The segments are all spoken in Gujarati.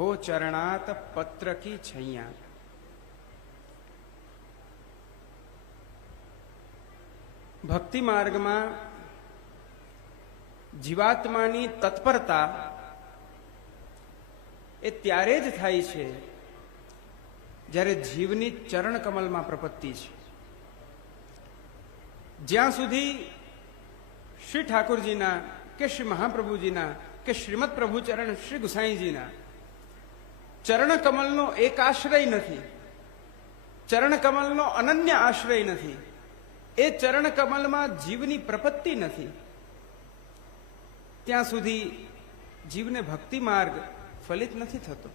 हो चरणात पत्र की छैया। भक्ति मार्ग में जीवात्मानी तत्परता ए त्यारे ज थाय छे ज्यारे जीवनी चरण कमल में प्रपत्ति छे। ज्यां सुधी श्री ठाकुरजीना के श्री महाप्रभुजीना के श्रीमद प्रभु चरण श्री गुसाईजीना चरण कमलनो एक आश्रय नथी, चरण कमलनो अनन्य आश्रय नथी, ए चरण कमल में जीवनी प्रपत्ति नथी, त्यां सुधी जीवने भक्ति मार्ग फलित नथी थतो।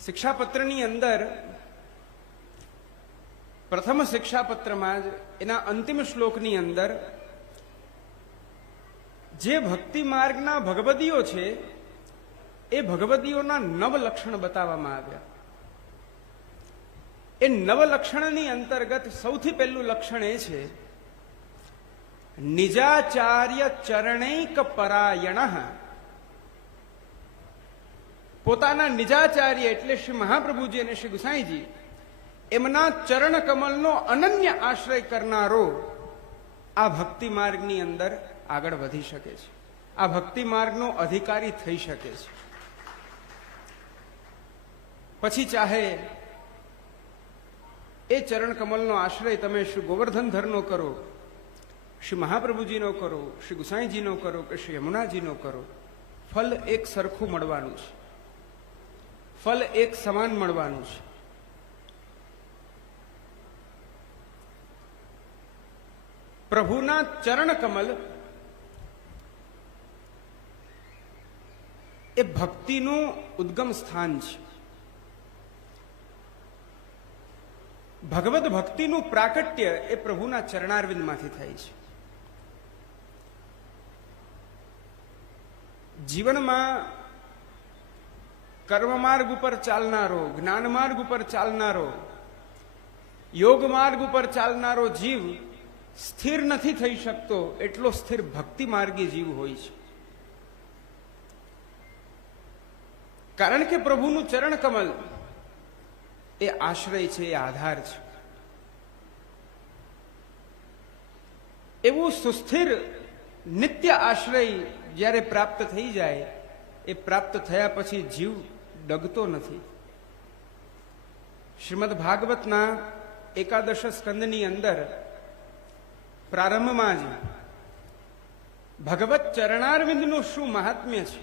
शिक्षापत्रनी अंदर प्रथम शिक्षापत्र में एना अंतिम श्लोकनी अंदर जे भक्ति मार्गना भगवदीओ छे ए भगवदीओना नव लक्षण बताववामां आव्या। ए नव लक्षणनी अंतर्गत सौथी पहेलुं लक्षण ए छे निजाचार्य चरणैक परायणः। पोताना निजाचार्य एटले श्री महाप्रभुजी अने श्री गुसाईजी एमना चरण कमलनो अनन्य आश्रय करनारो आ भक्ति मार्गनी अंदर आगळ वधी शके छे, आ भक्ति मार्गनो अधिकारी थई शके छे। पछी चाहे ए चरण कमलनो आश्रय तमे श्री गोवर्धनधरनो करो, श्री महाप्रभुजीनो करो, श्री गुसाईजीनो करो के श्री यमुनाजीनो करो, फल एक सरखुं मळवानुं छे, फल एक समान मळवानुं छे। प्रभुना चरण कमल ए भक्तिनु उद्गम स्थान छे। भगवत भक्तिनु प्राकट्य ए प्रभुना चरणारविंद मांथी थाय छे। जीवन में कर्म मार्ग पर चालनारो, ज्ञान मार्ग पर चालनारो, योग मार्ग पर चालनारो जीव स्थिर नहीं थई शकतो एटलो स्थिर भक्ति मार्गी जीव होय छे। कारण के प्रभुनु चरण कमल ए आश्रय छे, ए आधार छे। एवं सुस्थिर नित्य आश्रय ज्यारे प्राप्त थई जाए ए प्राप्त थया पछी जीव डगतो नथी। श्रीमद भागवतना एकादश स्कंदनी अंदर प्रारंभ में ज भगवत चरणारविंदनु शुं महात्म्य छे,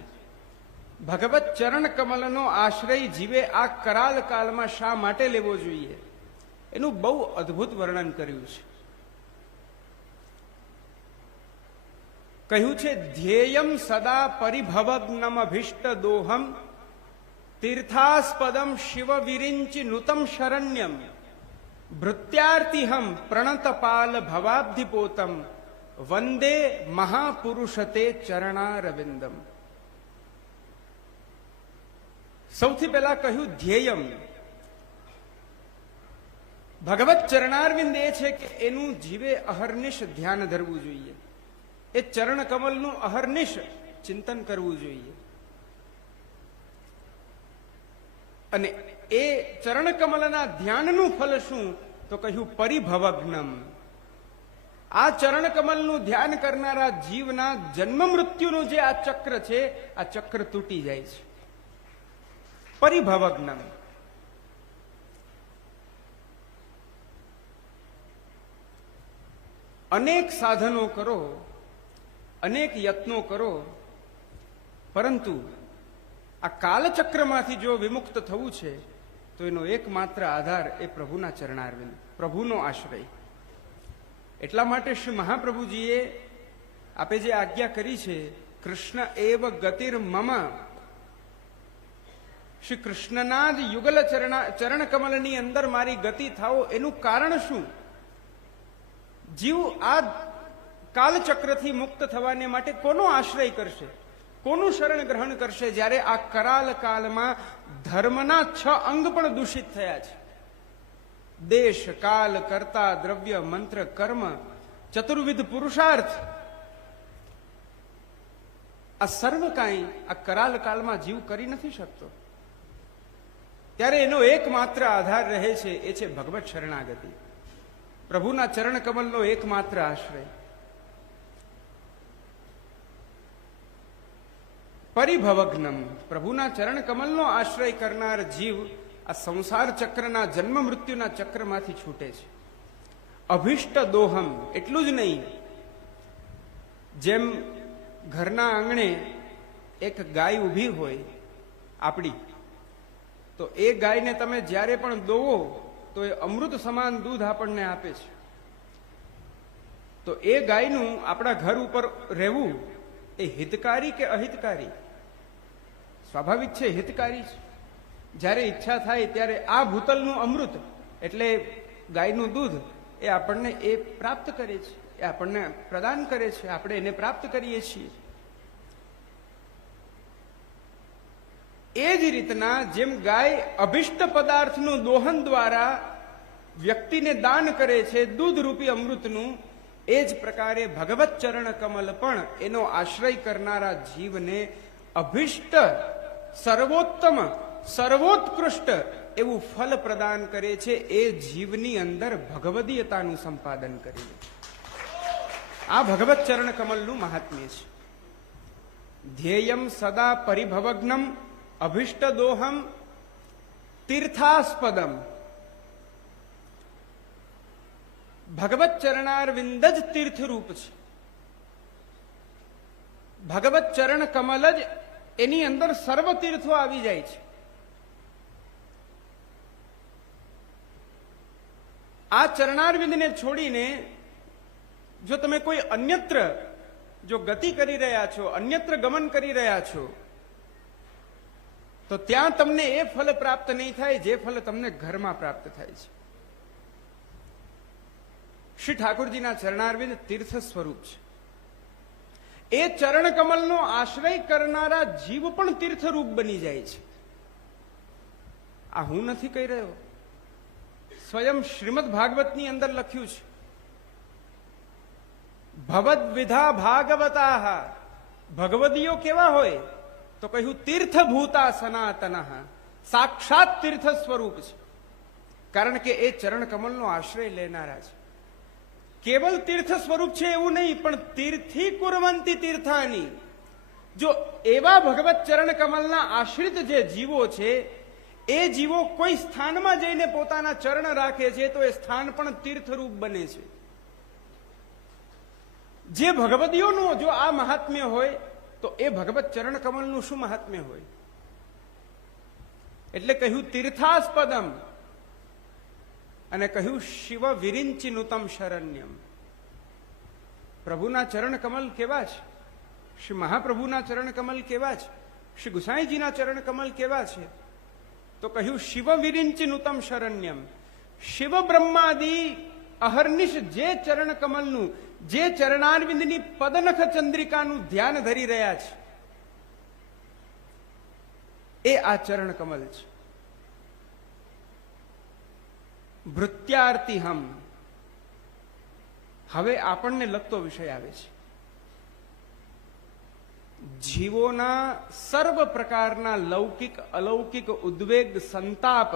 भगवत चरण कमलनो आश्रय जीवे आ कराल काल में शा माटे लेवो जोईए एनु बहु अद्भुत वर्णन कर्युं छे। कह્યું છે ધ્યેયમ સદા પરિભવગ્નમભીષ્ટ દોહમ તીર્થાસ્પદમ શિવ વિરિંચિ નુતમ શરણ્યમ ભૃત્યાર્તિહમ પ્રણતપાલ ભવાબ્ધિપોતમ વંદે મહાપુરુષતે ચરણારવિંદમ। સૌથી પહેલા કહ્યું ધ્યેયમ, ભગવત ચરણારવિંદ એ છે કે એનું જીવે અહર્નિશ ધ્યાન ધરવું જોઈએ, એ ચરણ કમલનું અહર્નિશ ચિંતન કરવું જોઈએ। અને એ ચરણ કમલના ધ્યાનનું ફલ શું તો કહ્યું પરિભવગ્નમ। આ ચરણ કમલનું ધ્યાન કરનારા જીવના જન્મ મૃત્યુનું જે આ ચક્ર છે આ ચક્ર તૂટી જાય છે। પરિભવગ્નમ અનેક સાધનો કરો, अनेक यत्नों करो, परंतु आ कालचक्रमांथी जो विमुक्त थवुं छे तो एनो एकमात्र आधार ए प्रभुना चरणारविंद, प्रभुनो आश्रय। एटला माटे श्री महाप्रभुजीए आपे जे आज्ञा करी छे कृष्ण एव गतिर मम, श्री कृष्णनाद युगल चरण कमलनी अंदर मारी गति थाओ एनु कारण शुं? जीव आ कालचक्र थी मुक्त थवाने माटे कोनो आश्रय करशे, कोनु शरण ग्रहण करशे ज्यारे आ कराल काल में धर्मना 6 अंग पण दूषित थया छे। देश काल कर्ता द्रव्य मंत्र कर्म चतुर्विध पुरुषार्थ આ સર્વ કાંઈ આ કરાલ કાળમાં જીવ કરી નથી શકતો. ત્યારે એનો એકમાત્ર આધાર રહે છે, એ છે ભગવત શરણાગતિ, પ્રભુના ચરણ કમલનો એકમાત્ર આશ્રય. પરિભવગ્નમ, પ્રભુના ચરણ કમલનો આશ્રય કરનાર જીવ આ સંસાર ચક્રના જન્મ મૃત્યુના ચક્રમાંથી છૂટે છે. અભિષ્ટ દોહમ, એટલું જ નહીં, જેમ ઘરના આંગણે એક ગાય ઊભી હોય આપણી, તો એ ગાયને તમે જ્યારે પણ દોવો તો એ અમૃત સમાન દૂધ આપણને આપે છે. તો એ ગાયનું આપણા ઘર ઉપર રહેવું એ હિતકારી કે અહિતકારી? સ્વાભાવિક છે, હિતકારી છે. જ્યારે ઈચ્છા થાય ત્યારે આ ભૂતલનું અમૃત એટલે ગાયનું દૂધ એ આપણને એ પ્રાપ્ત કરે છે, એ આપણને પ્રદાન કરે છે, આપણે એને પ્રાપ્ત કરીએ છીએ. એ જ રીતના જેમ ગાય અભિષ્ટ પદાર્થનું દોહન દ્વારા વ્યક્તિને દાન કરે છે દૂધરૂપી અમૃતનું, એ જ પ્રકારે ભગવત ચરણ કમલ પણ એનો આશ્રય કરનારા જીવને અભિષ્ટ સર્વોત્તમ સર્વોત્કૃષ્ટ એવું ફલ પ્રદાન કરે છે, એ જીવની અંદર ભગવદીયતાનું સંપાદન કરીને. આ ભગવત ચરણ કમલનું મહાત્મ્ય છે. ધ્યેયમ સદા પરિભવગ્નમ અભિષ્ટ દોહમ તીર્થાસ્પદમ. ભગવત ચરણારવિંદ જ તીર્થરૂપ છે. ભગવત ચરણ કમલ જ એની અંદર સર્વ તીર્થો આવી જાય છે. આ ચરણારવિંદને છોડીને જો તમે કોઈ અન્યત્ર જો ગતિ કરી રહ્યા છો, અન્યત્ર ગમન કરી રહ્યા છો, તો ત્યાં તમને એ ફલ પ્રાપ્ત નહીં થાય જે ફલ તમને ઘરમાં પ્રાપ્ત થાય છે. શ્રી ઠાકોરજીના ચરણારવિંદ તીર્થ સ્વરૂપ છે. એ ચરણ કમલનો આશ્રય કરનારા જીવ પણ તીર્થરૂપ બની જાય છે. આ હું નથી કહી રહ્યો, સ્વયં શ્રીમદ ભાગવતની અંદર લખ્યું છે. ભવદ્વિધા ભાગવતા, ભગવદીઓ કેવા હોય તો કહ્યું તીર્થભૂતા સનાતન, સાક્ષાત તીર્થ સ્વરૂપ છે. કારણ કે એ ચરણ કમલનો આશ્રય લેનારા છે. કેવલ તીર્થ સ્વરૂપ છે એવું નહીં, પણ તીર્થી કુર્વંતી તીર્થાની. જો એવા ભગવત ચરણ કમલના આશ્રિત જે જીવો છે, એ જીવો કોઈ સ્થાનમાં જઈને પોતાના ચરણ રાખે છે તો એ સ્થાન પણ તીર્થરૂપ બને છે. જે ભગવદીઓનું જો આ મહાત્મ્ય હોય તો એ ભગવત ચરણ કમલનું શું મહાત્મ્ય હોય? એટલે કહ્યું તીર્થાસ્પદમ, અને કહ્યું શિવ વિરિંચિનુતમ શરણ્યમ. પ્રભુના ચરણ કમલ કેવા છે? શ્રી મહાપ્રભુના ચરણ કમલ કેવા છે? શ્રી ગુસાઈજીના ચરણ કમલ કેવા છે? તો કહ્યું શિવ વિરિંચિનુતમ શરણ્યમ. શિવ બ્રહ્માદિ અહર્નિશ જે ચરણ કમલનું, જે ચરણારવિંદની પદનખ ચંદ્રિકાનું ધ્યાન ધરી રહ્યા છે, એ આ ચરણ કમલ છે. ભૃત્યાર્તિહમ. હવે આપણને લગતો વિષય આવે છે. જીવોના સર્વ પ્રકારના લૌકિક અલૌકિક ઉદ્વેગ સંતાપ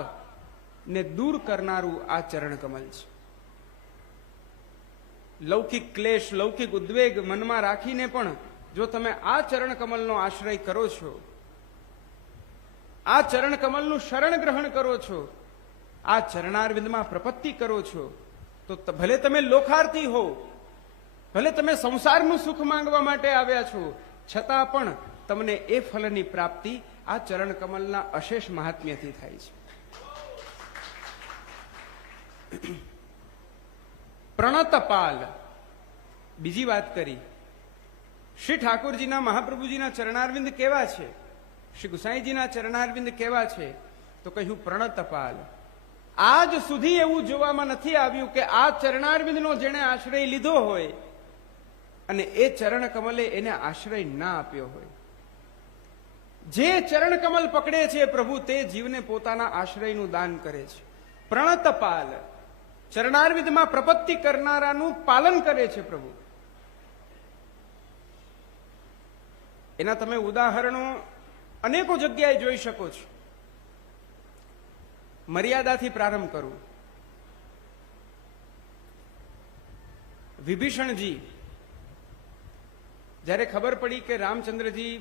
ને દૂર કરનારું આ ચરણ કમલ છે. લૌકિક ક્લેશ, લૌકિક ઉદ્વેગ મનમાં રાખીને પણ જો તમે આ ચરણ કમલનો આશ્રય કરો છો, આ ચરણ કમલનું શરણ ગ્રહણ કરો છો, આ ચરણારવિંદમાં પ્રપત્તિ કરો છો, તો ભલે તમે લોકાર્થી હો, ભલે તમે સંસારનું સુખ માંગવા માટે આવ્યા છો, છતાં પણ તમને એ ફલની પ્રાપ્તિ આ ચરણ કમલના અશેષ મહાત્મ્યથી થાય છે. પ્રણતપાલ. બીજી વાત કરી, શ્રી ઠાકોરજીના મહાપ્રભુજીના ચરણારવિંદ કેવા છે, શ્રી ગુસાઈજીના ચરણારવિંદ કેવા છે? તો કહ્યું પ્રણતપાલ. આજ સુધી એવું જોવામાં નથી આવ્યું કે આ ચરણારવિંદનો જેણે આશ્રય લીધો હોય અને એ ચરણ કમલે એને આશ્રય ના આપ્યો હોય. જે ચરણ કમલ પકડે છે પ્રભુ, તે જીવને પોતાના આશ્રયનું દાન કરે છે. પ્રણતપાલ, ચરણારવિંદમાં પ્રપત્તિ કરનારાનું પાલન કરે છે પ્રભુ. એના તમે ઉદાહરણો અનેકો જગ્યાએ જોઈ શકો છો. મર્યાદાથી પ્રારંભ કરું. વિભીષણજી જ્યારે ખબર પડી કે રામચંદ્રજી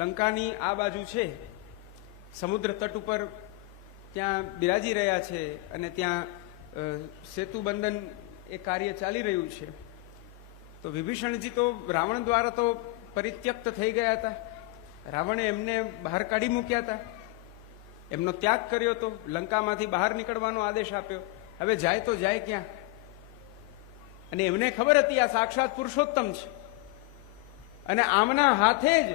લંકાની આ બાજુ છે, સમુદ્ર તટ ઉપર ત્યાં બિરાજી રહ્યા છે અને ત્યાં સેતુ બંધન એ કાર્ય ચાલી રહ્યું છે, તો વિભીષણજી તો રાવણ દ્વારા તો પરિત્યક્ત થઈ ગયા હતા. રાવણે એમને બહાર કાઢી મૂક્યા હતા, એમનો ત્યાગ કર્યો હતો, લંકામાંથી બહાર નીકળવાનો આદેશ આપ્યો. હવે જાય તો જાય ક્યાં? અને એમને ખબર હતી આ સાક્ષાત પુરુષોત્તમ છે અને આમના હાથે જ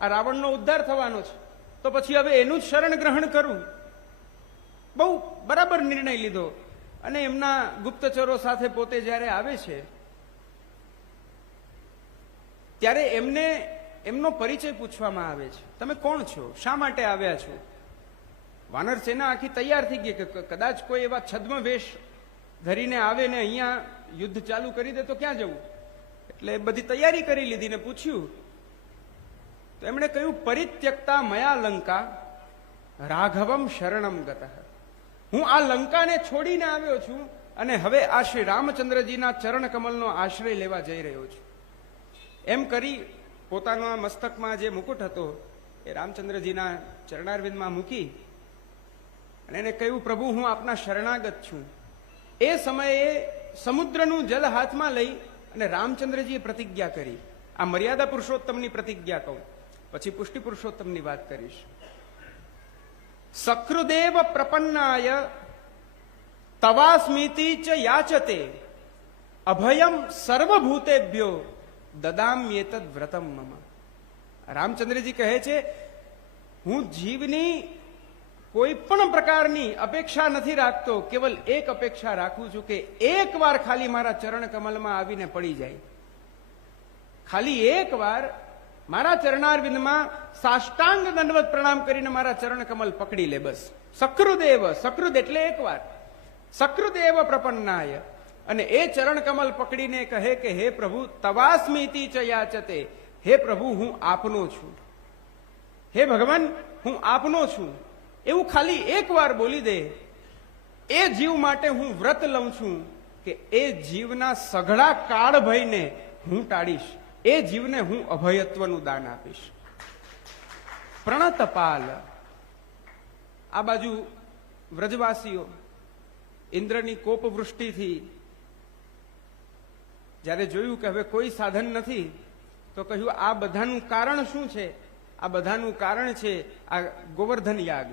આ રાવણનો ઉદ્ધાર થવાનો છે, તો પછી હવે એનું જ શરણ ગ્રહણ કરવું. બહુ બરાબર નિર્ણય લીધો. અને એમના ગુપ્તચરો સાથે પોતે જ્યારે આવે છે ત્યારે એમને એમનો પરિચય પૂછવામાં આવે છે. તમે કોણ છો? શા માટે આવ્યા છો? વાનર સેના આખી તૈયાર થઈ ગઈ કે કદાચ કોઈ એવા છદ્મ વેશ ધરીને આવે ને અહીંયા યુદ્ધ ચાલુ કરી દે તો ક્યાં જવું? એટલે બધી તૈયારી કરી લીધી ને પૂછ્યું તો એમણે કહ્યું, પરિત્યક્તા મયા લંકા રાઘવમ શરણમ ગતઃ. હું આ લંકાને છોડીને આવ્યો છું અને હવે આ શ્રી રામચંદ્રજીના ચરણ કમલનો આશ્રય લેવા જઈ રહ્યો છું. એમ કરી પોતાના મસ્તકમાં જે મુકુટ હતો એ રામચંદ્રજીના ચરણારવિંદમાં મૂકી અને એને કહ્યું, પ્રભુ હું આપના શરણાગત છું. એ સમયે સમુદ્રનું જલ હાથમાં લઈ અને રામચંદ્રજીએ પ્રતિજ્ઞા કરી. આ મર્યાદા પુરુષોત્તમની પ્રતિજ્ઞા કહું, પછી પુષ્ટિ પુરુષોત્તમની વાત કરીશ. સકૃદેવ પ્રપન્નાય તવાસ્મિતિ ચ યાચતે અભયમ સર્વભૂતેભ્યો દદામ્યેતદ વ્રતમ મમ. રામચંદ્રજી કહે છે, હું જીવની કોઈ પણ પ્રકારની અપેક્ષા નથી રાખતો, કેવલ એક અપેક્ષા રાખું છું કે એકવાર ખાલી મારા ચરણ કમલમાં આવીને પડી જાય, ખાલી એકવાર મારા ચરણારવિંદમાં સાષ્ટાંગ દંડવત પ્રણામ કરીને મારા ચરણ કમલ પકડી લે, બસ. સકૃદેવ, સકૃદ એટલે એકવાર. સકૃદેવ પ્રપન્નાય, અને એ ચરણ કમલ પકડીને કહે કે હે પ્રભુ તવાસ્મિતિ ચ યાચતે, હે પ્રભુ હું આપનો છું, હે ભગવાન હું આપનો છું, એવું ખાલી એકવાર બોલી દે. એ જીવ માટે હું વ્રત લઉં છું કે એ જીવના સઘળા કાળ ભયને હું ટાળીશ, એ જીવને હું અભયત્વનું દાન આપીશ. પ્રણતપાલ. આ બાજુ વ્રજવાસીઓ ઇન્દ્રની કોપવૃષ્ટિથી જ્યારે જોયું કે હવે કોઈ સાધન નથી, તો કહ્યું આ બધાનું કારણ શું છે? આ બધાનું કારણ છે આ ગોવર્ધન યાગ.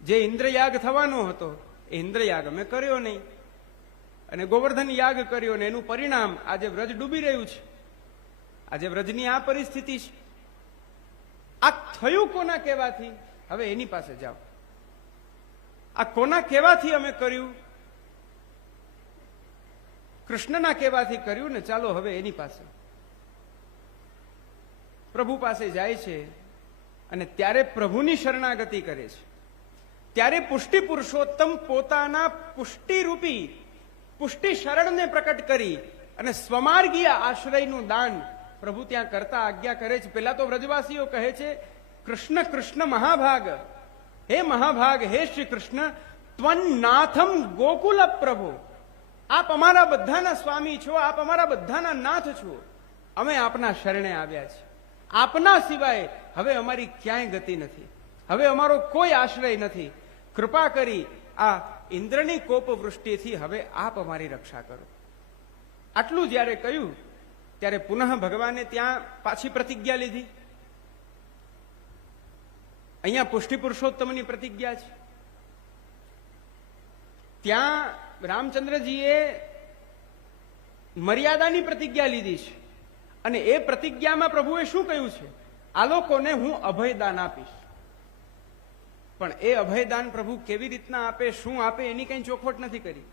જે ઇન્દ્રયાગ થવાનો હતો એ ઇન્દ્રયાગ અમે કર્યો નહીં અને ગોવર્ધન યાગ કર્યો ને એનું પરિણામ આજે વ્રજ ડૂબી રહ્યું છે. આજે વ્રજની આ પરિસ્થિતિ છે. આ થયું કોના કહેવાથી? હવે એની પાસે જાઓ. આ કોના કહેવાથી અમે કર્યું? કૃષ્ણના કહેવાથી કર્યું ને, ચાલો હવે એની પાસે. પ્રભુ પાસે જાય છે અને ત્યારે પ્રભુની શરણાગતિ કરે છે. ત્યારે પુષ્ટિ પુરુષોત્તમ પોતાના પુષ્ટિરૂપી પુષ્ટિ શરણને પ્રકટ કરી અને સ્વમાર્ગીય આશ્રયનું દાન પ્રભુ ત્યાં કરતા આજ્ઞા કરે છે. પેલા તો વ્રજવાસીઓ કહે છે, કૃષ્ણ કૃષ્ણ મહાભાગ, હે મહાભાગ, હે શ્રી કૃષ્ણ, ત્વન્નાથમ ગોકુલ પ્રભુ, આપ અમારા બધાના સ્વામી છો, આપ અમારા બધાના નાથ છો, અમે આપના શરણે આવ્યા છીએ, આપના સિવાય હવે અમારી ક્યાંય ગતિ નથી, હવે અમારો કોઈ આશ્રય નથી, કૃપા કરી આ ઇન્દ્રની કોપવૃષ્ટિથી હવે આપ અમારી રક્ષા કરો. આટલું જ્યારે કહ્યું ત્યારે પુનઃ ભગવાને ત્યાં પાછી પ્રતિજ્ઞા લીધી. અહીંયા પુષ્ટિ પુરુષોત્તમની પ્રતિજ્ઞા છે. ત્યાં રામચંદ્રજીએ મર્યાદાની પ્રતિજ્ઞા લીધી છે અને એ પ્રતિજ્ઞામાં પ્રભુએ શું કહ્યું છે? આ લોકોને હું અભયદાન આપીશ. પણ એ અભયદાન પ્રભુ કેવી રીતના આપે, શું આપે, એની કઈ ચોખવટ નથી કરી,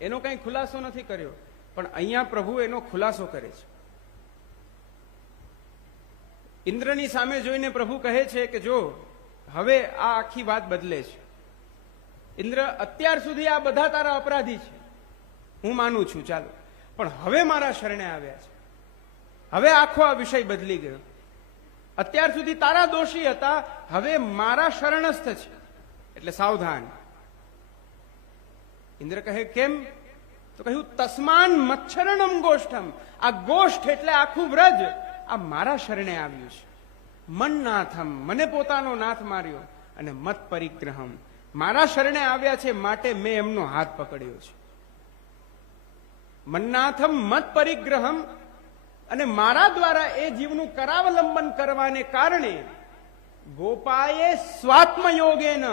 એનો કઈ ખુલાસો નથી કર્યો. પણ અહીંયા પ્રભુ એનો ખુલાસો કરે છે. ઇન્દ્રની સામે જોઈને પ્રભુ કહે છે કે જો હવે આ આખી વાત બદલે છે. ઇન્દ્ર, અત્યાર સુધી આ બધા તારા અપરાધી છે, હું માનું છું, ચાલો, પણ હવે મારા શરણે આવ્યા છે, હવે આખો આ વિષય બદલી ગયો. અત્યાર સુધી તારા દોષી હતા, હવે મારા શરણસ્થ છે, એટલે સાવધાન. ઇન્દ્ર કહે કેમ? તો કહ્યું તસ્માન મચ્છરણમ ગોષ્ઠમ. આ ગોષ્ઠ એટલે આખું વ્રજ આ મારા શરણે આવ્યું છે. મન્નાથમ, મને પોતાનો નાથ માર્યો, અને મત પરિગ્રહમ, મારા શરણે આવ્યા છે માટે મેં એમનો હાથ પકડ્યો છે. મન્નાથમ મત પરિગ્રહમ, અને મારા દ્વારા એ જીવનું કરાવલંબન કરવાને કારણે ગોપાએ સ્વાત્મયોગેન,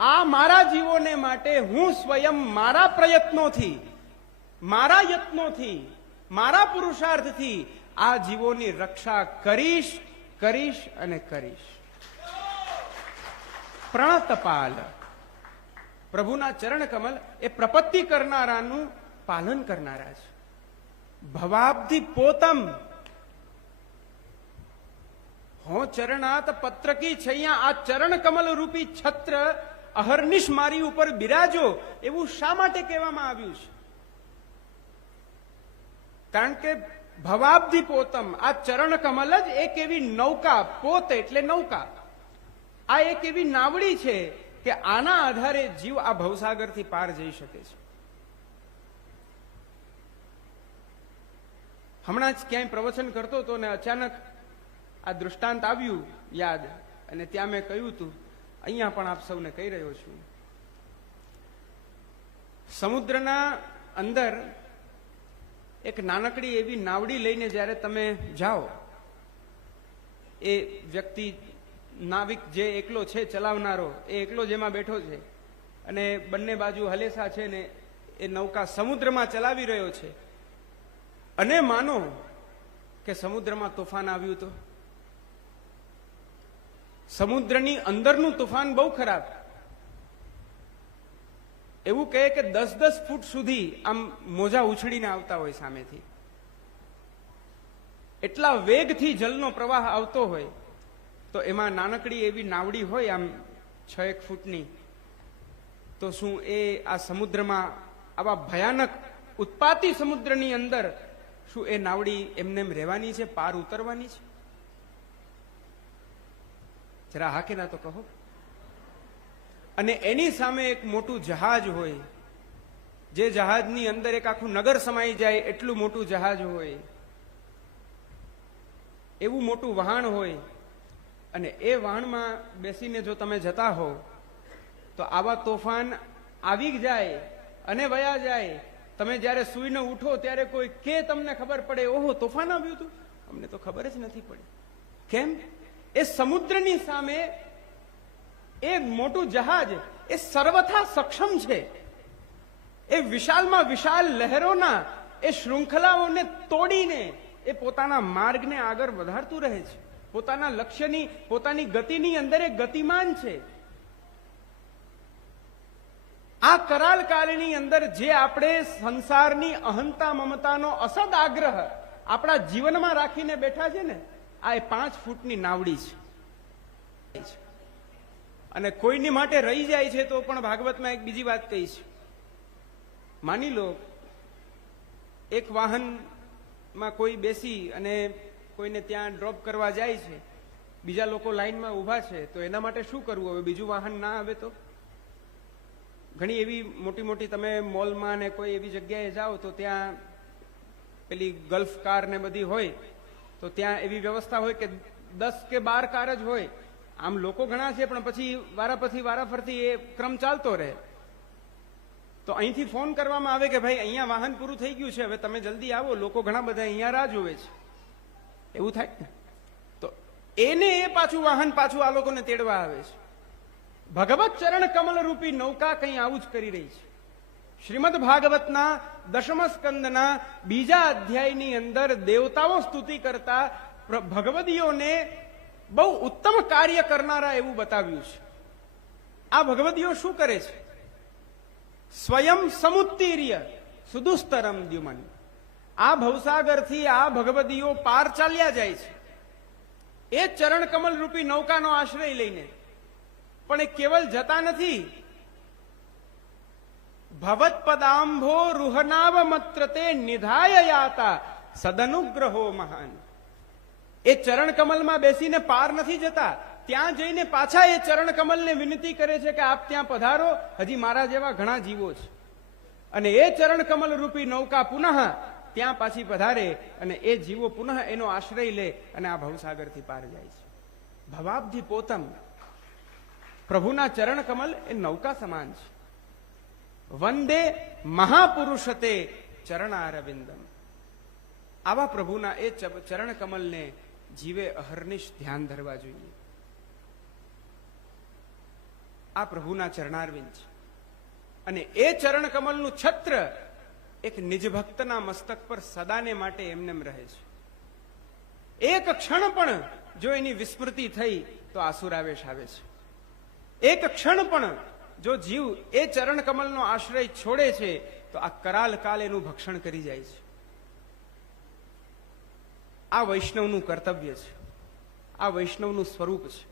આ મારા જીવોને માટે હું સ્વયં મારા પ્રયત્નોથી, મારા યત્નોથી, મારા પુરુષાર્થથી આ જીવોની રક્ષા કરીશ, કરીશ અને કરીશ. પ્રણતપાલ, પ્રભુના ચરણ કમલ એ પ્રપત્તિ કરનારાનું પાલન કરનારા છે. ભવાબ્ધિ પોતમ હો ચરણાત પત્રકી છૈયા. આ ચરણ કમલ રૂપી છત્ર અહર્નિશ મારી ઉપર બિરાજો, એવું શા માટે કહેવામાં આવ્યું છે? કારણ કે ભવાબ્ધિ પોતમ, આ ચરણ કમલ જ એક એવી નૌકા, પોત એટલે નૌકા, આ એક એવી નાવડી છે કે આના આધારે જીવ આ ભવસાગરથી પાર જઈ શકે છે. હમણાં જ ક્યાંય પ્રવચન કરતો હતો ને અચાનક આ દૃષ્ટાંત આવ્યું યાદ, અને ત્યાં મેં કહ્યું હતું, અહીંયા પણ આપ સૌને કહી રહ્યો છું. સમુદ્રના અંદર એક નાનકડી એવી નાવડી લઈને જ્યારે તમે જાઓ, એ વ્યક્તિ નાવિક જે એકલો છે, ચલાવનારો એ એકલો જેમાં બેઠો છે, અને બંને બાજુ હલેસા છે ને એ નૌકા સમુદ્રમાં ચલાવી રહ્યો છે, અને માનો કે સમુદ્રમાં તોફાન આવ્યું, તો સમુદ્રની અંદરનું તોફાન બહુ ખરાબ. એવું કહે કે 10-10 ફૂટ સુધી આમ મોજા ઉછળીને આવતા હોય સામેથી, એટલા વેગથી જલનો પ્રવાહ આવતો હોય. તો એમાં નાનકડી એવી નાવડી હોય આમ 6-1 ફૂટની, તો શું એ આ સમુદ્રમાં, આવા ભયાનક ઉત્પાતી સમુદ્રની અંદર શું એ નાવડી એમને એમ રહેવાની છે, પાર ઉતરવાની છે? જરા હા કે ના તો કહો. અને એની સામે એક મોટું જહાજ હોય, જે જહાજની અંદર એક આખું નગર સમાઈ જાય એટલું મોટું જહાજ હોય, એવું મોટું વહાણ હોય, અને એ વહાણમાં બેસીને જો તમે જતા હો તો આવા તોફાન આવી જાય અને વયા જાય. તમે જયારે સૂઈને ઉઠો ત્યારે કોઈ કે તમને ખબર પડે, ઓહો તોફાન આવ્યું હતું, અમને તો ખબર જ નથી પડી. કેમ? એ સમુદ્રની સામે એ મોટું જહાજ એ સર્વથા સક્ષમ છે. એ વિશાલમાં વિશાલ લહેરોના એ શૃંખલાઓને તોડીને એ પોતાના માર્ગને આગળ વધારતું રહે છે. પોતાના લક્ષ્યની, પોતાની ગતિની અંદર એ ગતિમાન છે. આ કરાલ કાળની અંદર જે આપણે સંસારની અહંતા મમતાનો અસદ આગ્રહ આપણા જીવનમાં રાખીને બેઠા છે ને, આ એ 5 ફૂટની નાવડી છે. અને કોઈની માટે રહી જાય છે તો પણ ભાગવતમાં એક બીજી વાત કહી છે. માની લો એક વાહનમાં કોઈ બેસી અને કોઈને ત્યાં ડ્રોપ કરવા જાય છે, બીજા લોકો લાઈનમાં ઊભા છે, તો એના માટે શું કરવું? હવે બીજું વાહન ના આવે તો? ઘણી એવી મોટી મોટી તમે મોલમાં ને કોઈ એવી જગ્યાએ જાઓ તો ત્યાં પેલી ગલ્ફ કાર ને બધી હોય, તો ત્યાં એવી વ્યવસ્થા હોય કે 10 કે 12 કાર જ હોય. આમ લોકો ઘણા છે પણ પછી વારાફરતી એ ક્રમ ચાલતો રહે. તો અહીંથી ફોન કરવામાં આવે કે ભાઈ અહીંયા વાહન પૂરું થઈ ગયું છે, હવે તમે જલ્દી આવો, લોકો ઘણા બધા અહીંયા રાહ જોવે છે. એવું થાય ને? તો એને એ પાછું વાહન પાછું આ લોકોને તેડવા આવે છે. ભગવત ચરણ કમલ રૂપી નૌકા કઈ આવું જ કરી રહી છે. શ્રીમદ ભાગવતના 10મ સ્કંદના 2 અધ્યાયની અંદર દેવતાઓ સ્તુતિ કરતા ભગવદીઓને બહુ ઉત્તમ કાર્ય કરનારા એવું બતાવ્યું છે. આ ભગવદીઓ શું કરે છે? સ્વયં સમુત્તીર્ય સુદુસ્તરમ દ્યુમન. આ ભવસાગરથી આ ભગવદીઓ પાર ચાલ્યા જાય છે એ ચરણ કમલ રૂપી નૌકાનો આશ્રય લઈને. પણ એ કેવલ જતા નથી. ભવત પદાંભો રૂહનાવ મત્રતે નિધાય યાતા સદનુગ્રહો મહાન. એ ચરણ કમલમાં બેસીને પાર નથી જતા, ત્યાં જઈને પાછા એ ચરણ કમલને વિનંતી કરે છે કે આપ ત્યાં પધારો, હજી મારા જેવા ઘણા જીવો છે. અને એ ચરણ કમલ રૂપી નૌકા પુનઃ ત્યાં પાછી પધારે અને એ જીવો પુનઃ એનો આશ્રય લે અને આ ભવસાગરથી પાર જાય છે. ભવાબ્ધિ પોતમ, પ્રભુના ચરણ કમલ એ નૌકા સમાન છે. વંદે મહાપુરુષતે ચરણારવિંદમ. આવા પ્રભુના એ ચરણ કમલને જીવે અહર્નિશ ધ્યાન ધરવા જોઈએ. આ પ્રભુના ચરણારવિંદ છે અને એ ચરણ કમલનું છત્ર એક નિજ ભક્તના મસ્તક પર સદાને માટે એમનેમ રહે છે. એક ક્ષણ પણ જો એની વિસ્મૃતિ થઈ તો આસુરાવેશ આવે છે. એક ક્ષણ પણ જો જીવ એ ચરણ કમલનો આશ્રય છોડે છે તો આ કરાલ કાલ એનું ભક્ષણ કરી જાય છે. આ વૈષ્ણવનું કર્તવ્ય છે, આ વૈષ્ણવનું સ્વરૂપ છે.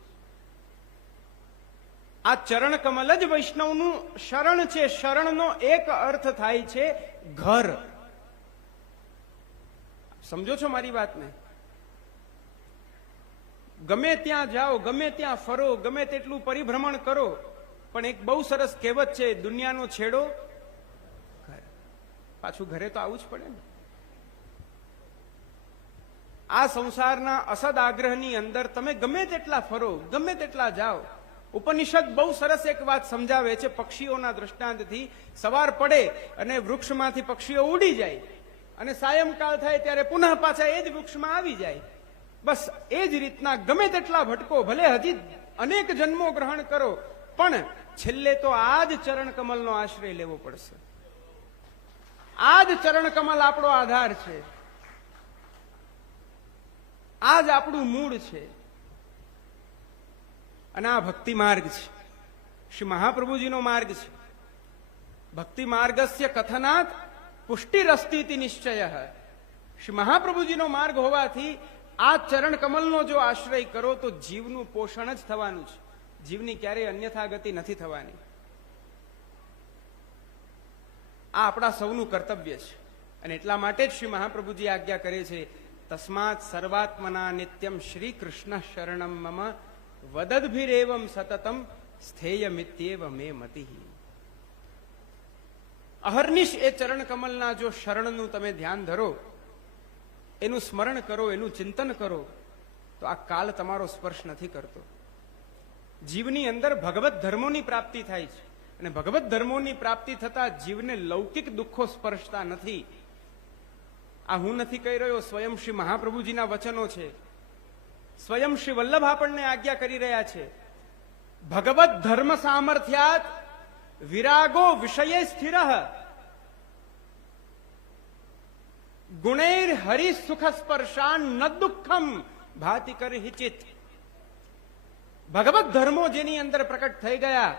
આ ચરણ કમલ જ વૈષ્ણવનું શરણ છે. શરણનો એક અર્થ થાય છે ઘર. સમજો છો મારી વાતને? ગમે ત્યાં જાઓ, ગમે ત્યાં ફરો, ગમે તેટલું પરિભ્રમણ કરો, પણ એક બહુ સરસ કહેવત છે, દુનિયાનો છેડો ઘર. પાછું ઘરે તો આવવું જ પડે ને. આ સંસારના અસદ આગ્રહની અંદર તમે ગમે તેટલા ફરો, ગમે તેટલા જાઓ. ઉપનિષદ બહુ સરસ એક વાત સમજાવે છે પક્ષીઓના દ્રષ્ટાંતથી. સવાર પડે અને વૃક્ષમાંથી પક્ષીઓ ઉડી જાય અને સાયંકાળ થાય ત્યારે પુનઃ પાછા એ જ વૃક્ષમાં આવી જાય. બસ એ જ રીતના ગમે તેટલા ભટકો, ભલે હજી અનેક જન્મો ગ્રહણ કરો, પણ છેલ્લે તો આ જ ચરણ કમલનો આશ્રય લેવો પડશે. આ જ ચરણ કમલ આપણો આધાર છે, આ જ આપણું મૂળ છે. અને આ ભક્તિ માર્ગ છે, શ્રી મહાપ્રભુજીનો માર્ગ છે. ભક્તિ માર્ગસ્ય કથનાત પુષ્ટિરસ્તીતિ નિશ્ચય. શ્રી મહાપ્રભુજીનો માર્ગ હોવાથી આ ચરણ કમલનો જો આશ્રય કરો તો જીવનું પોષણ જ થવાનું છે. જીવની ક્યારેય અન્યથા ગતિ નથી થવાની. આ આપણા સૌનું કર્તવ્ય છે અને એટલા માટે જ શ્રી મહાપ્રભુજી આજ્ઞા કરે છે, તસ્માત સર્વાત્મના નિત્યમ શ્રી કૃષ્ણ શરણમ મમ વદદ્ભિરેવમ સતતમ સ્થેયમિત્યેવ મે મતિ. અહર્નિશ એ ચરણ કમલના જો શરણનું તમે ધ્યાન ધરો, એનું સ્મરણ કરો, એનું ચિંતન કરો, તો આ કાલ તમારો સ્પર્શ નથી કરતો. જીવની અંદર ભગવત ધર્મોની પ્રાપ્તિ થાય છે અને ભગવત ધર્મોની પ્રાપ્તિ થતા જીવને લૌકિક દુઃખો સ્પર્શતા નથી. આ હું નથી કહી રહ્યો, સ્વયં શ્રી મહાપ્રભુજીના વચનો છે. સ્વયં શ્રી વલ્લભ આપણને આજ્ઞા કરી રહ્યા છે, ભગવત ધર્મ સામર્થ્યાત વિરાગો વિષય સ્થિર ગુણૈર હરિ સુખ સ્પર્શાન ન દુઃખમ ભાતિ કરહિચિત. ભગવત ધર્મો જેની અંદર પ્રકટ થઈ ગયા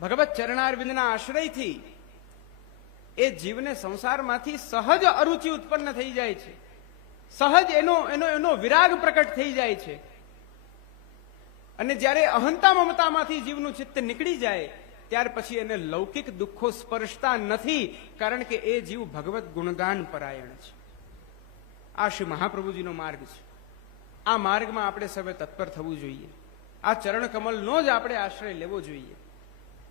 ભગવત ચરણારવિંદના આશ્રયથી, એ જીવને સંસારમાંથી સહજ અરુચિ ઉત્પન્ન થઈ જાય છે, સહજ એનો વિરાગ પ્રકટ થઈ જાય છે. અને જ્યારે અહંતા મમતામાંથી જીવનું ચિત્ત નીકળી જાય ત્યાર પછી એને લૌકિક દુઃખો સ્પર્શતા નથી, કારણ કે એ જીવ ભગવત ગુણગાન પરાયણ છે. આ શ્રી મહાપ્રભુજીનો માર્ગ છે. આ માર્ગમાં આપણે સૌએ તત્પર થવું જોઈએ. આ ચરણ કમલનો જ આપણે આશ્રય લેવો જોઈએ.